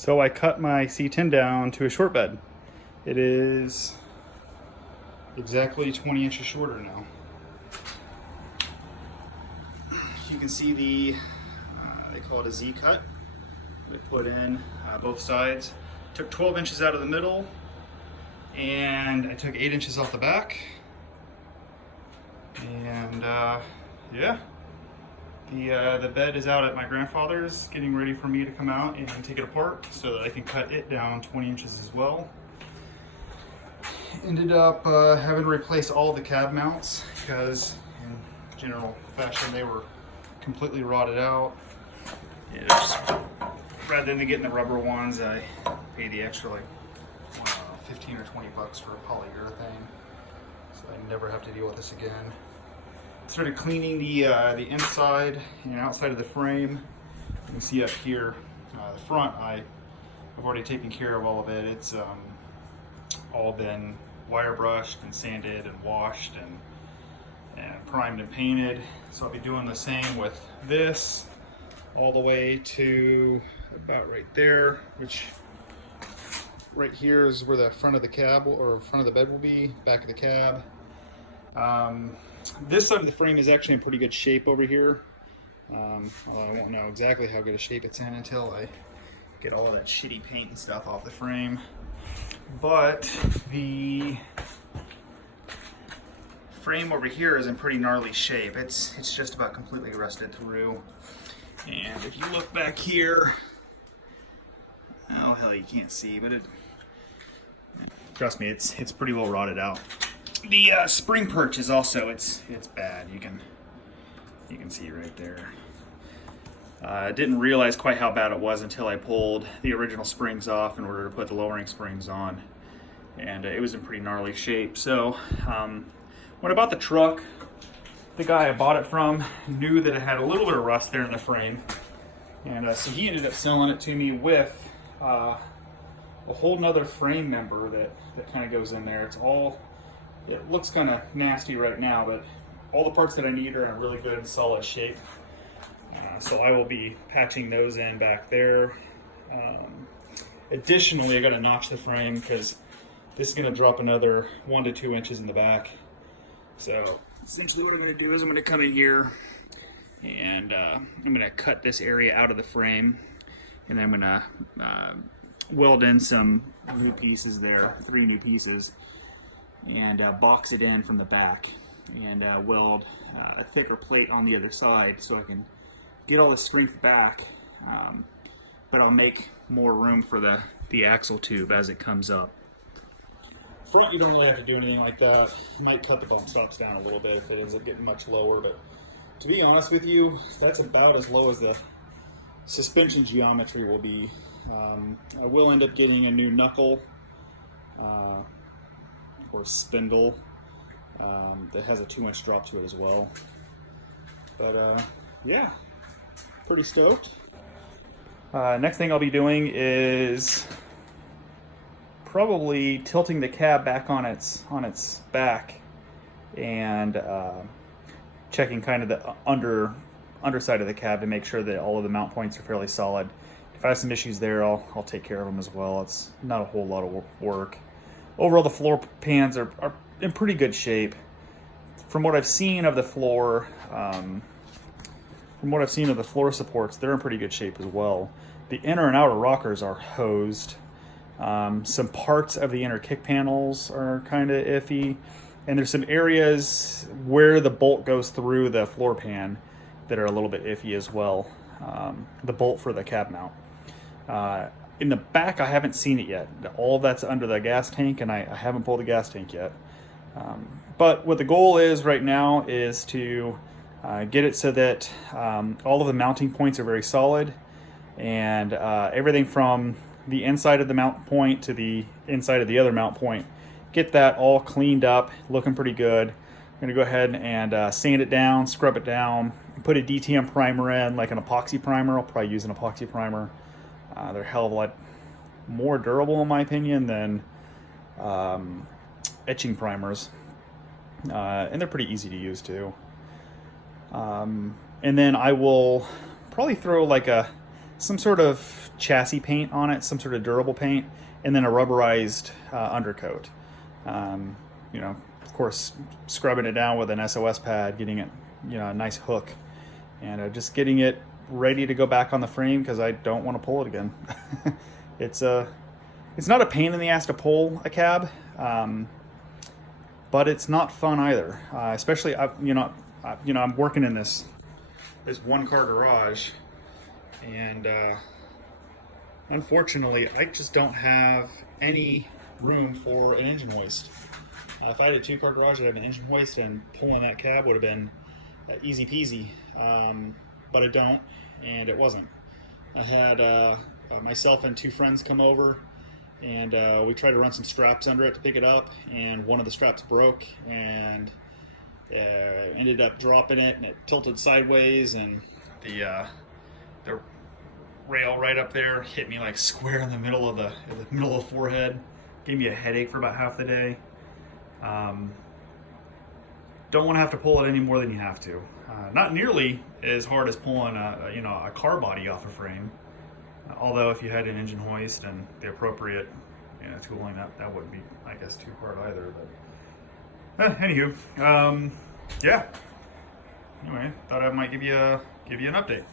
So I cut my C10 down to a short bed. It is exactly 20 inches shorter now. You can see they call it a Z cut. I put in both sides. Took 12 inches out of the middle, and I took 8 inches off the back. And yeah, the bed is out at my grandfather's, getting ready for me to come out and take it apart so that I can cut it down 20 inches as well. Ended up having to replace all the cab mounts because in general fashion they were completely rotted out. Rather than getting the rubber ones, I pay the extra like 15 or 20 bucks for polyurethane, so I never have to deal with this again. Started cleaning the inside and outside of the frame. You can see up here, the front, I've already taken care of all of it. It's all been wire brushed and sanded and washed and primed and painted. So I'll be doing the same with this all the way to about right there, which right here is where the front of the cab or front of the bed will be, back of the cab. This side of the frame is actually in pretty good shape over here. Although I won't know exactly how good a shape it's in until I get all of that shitty paint and stuff off the frame. But the frame over here is in pretty gnarly shape. It's just about completely rusted through. And if you look back here, oh hell, you can't see, but trust me, it's pretty well rotted out. The spring perch is also it's bad. You can see right there. I didn't realize quite how bad it was until I pulled the original springs off in order to put the lowering springs on, and it was in pretty gnarly shape. So when I bought the truck, the guy I bought it from knew that it had a little bit of rust there in the frame, and so he ended up selling it to me with a whole nother frame member that kind of goes in there. It looks kind of nasty right now, but all the parts that I need are in a really good solid shape. So I will be patching those in back there. Additionally, I got to notch the frame because this is going to drop another 1 to 2 inches in the back. So essentially what I'm going to do is I'm going to come in here and I'm going to cut this area out of the frame, and then I'm going to weld in some new pieces there, 3 new pieces, and box it in from the back, and weld a thicker plate on the other side so I can get all the strength back, but I'll make more room for the axle tube as it comes up. Front, you don't really have to do anything like that. You might cut the bump stops down a little bit if it ends up getting much lower, but to be honest with you, that's about as low as the suspension geometry will be. I will end up getting a new knuckle or spindle that has a 2-inch drop to it as well. But yeah, pretty stoked. Next thing I'll be doing is probably tilting the cab back on its back and checking kind of the underside of the cab to make sure that all of the mount points are fairly solid. If I have some issues there, I'll take care of them as well. It's not a whole lot of work. Overall, the floor pans are in pretty good shape. From what I've seen of the floor, supports, they're in pretty good shape as well. The inner and outer rockers are hosed. Some parts of the inner kick panels are kind of iffy, and there's some areas where the bolt goes through the floor pan that are a little bit iffy as well. The bolt for the cab mount. In the back, I haven't seen it yet. All of that's under the gas tank, and I haven't pulled the gas tank yet. But what the goal is right now is to get it so that all of the mounting points are very solid, and everything from the inside of the mount point to the inside of the other mount point, get that all cleaned up, looking pretty good. I'm gonna go ahead and sand it down, scrub it down, put a DTM primer in, like an epoxy primer. I'll probably use an epoxy primer. They're a hell of a lot more durable in my opinion than etching primers, and they're pretty easy to use too. And then I will probably throw like a some sort of chassis paint on it, some sort of durable paint, and then a rubberized undercoat. You know, of course, scrubbing it down with an SOS pad, getting it, you know, a nice hook, and just getting it ready to go back on the frame because I don't want to pull it again. It's not a pain in the ass to pull a cab, but it's not fun either. Especially, I'm working in this one car garage, and unfortunately, I just don't have any room for an engine hoist. If I had a 2-car garage, I'd have an engine hoist, and pulling that cab would have been easy peasy. But I don't, and it wasn't. I had myself and 2 friends come over, and we tried to run some straps under it to pick it up, and one of the straps broke, and ended up dropping it, and it tilted sideways, and the rail right up there hit me like square in the middle of the forehead. Gave me a headache for about half the day. Don't want to have to pull it any more than you have to. Not nearly as hard as pulling a car body off a frame. Although if you had an engine hoist and the appropriate tooling, that wouldn't be, I guess, too hard either. But anywho, yeah. Anyway, thought I might give you an update.